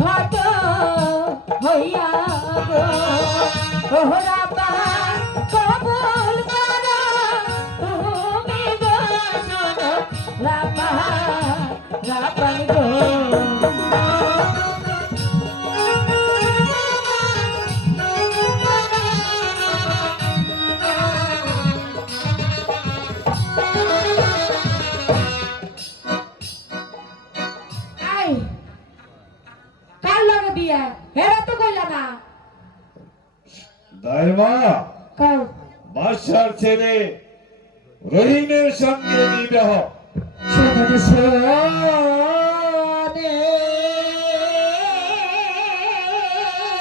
ঘট হইয়া গো ওহরা পা কবুল করো তুমি গো রাপা রাপান গো দাইমা বাদশার ছেলে রহিমের সঙ্গে বিবাহ।